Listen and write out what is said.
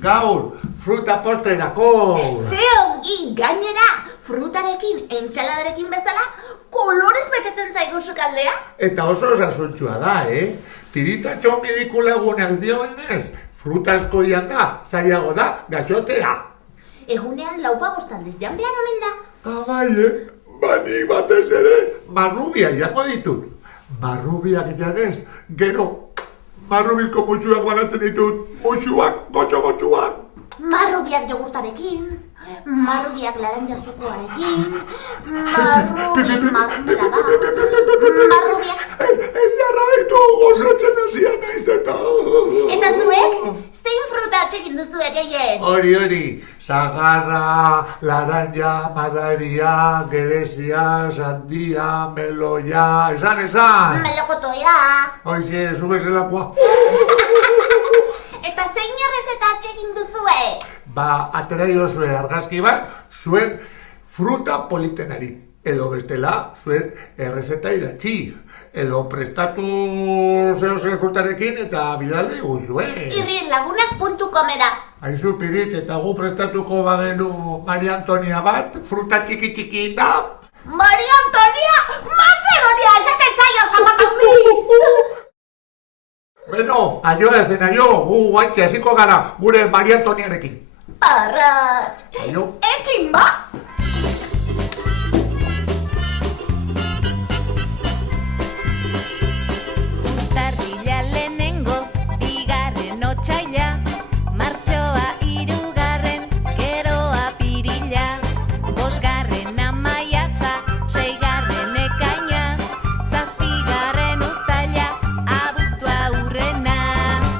gaur, fruta postrerako. Ze ongi, gainera, frutarekin, entxaladarekin bezala, kolorez betetzen zaigu sukaldea. Eta oso osasuntsua da, Tiritatxo mediku lagunak dioenez, fruta asko jan da, zailago da, gaixotea. Egunean 4-5 aldiz jan behar omen da. Bai, banik batez ere, marrubia jango ditut. Marrubiak janez, gero, marrubizko musuak banatzen ditut, musuak, gotxo-gotxuak. Marrubiak jogurtarekin, marrubiak laranja zukuarekin, marrubi marmelada, marrubiak... Ez jarraitu, gozatzen hasia naiz eta... Eta zuek, zein fruta atxekin duzue gehien? Hori, sagarra, laranja, madaria, gerezia, sandia, meloia, esan! Melokotoia! Hoize, zubezelakoa. Eta zein errezeta atxekin duzue? Atera iozue argazki bat, zuen fruta politenari. Edo bestela, zuen errezeta idatzi. Edo prestatu zeo frutarekin eta bidalde guzue. irrienlagunak.comera. Aizu, Piritz, eta gu prestatuko bagenu Maria Antonia bat, fruta txiki da. Maria Antonia! Macedonia! Esaten zaio zapatami! Beno, aioa zen aio, gu guantxe hasiko gara gure Maria Antoniarekin. Arratx! Aio. Ekin ba!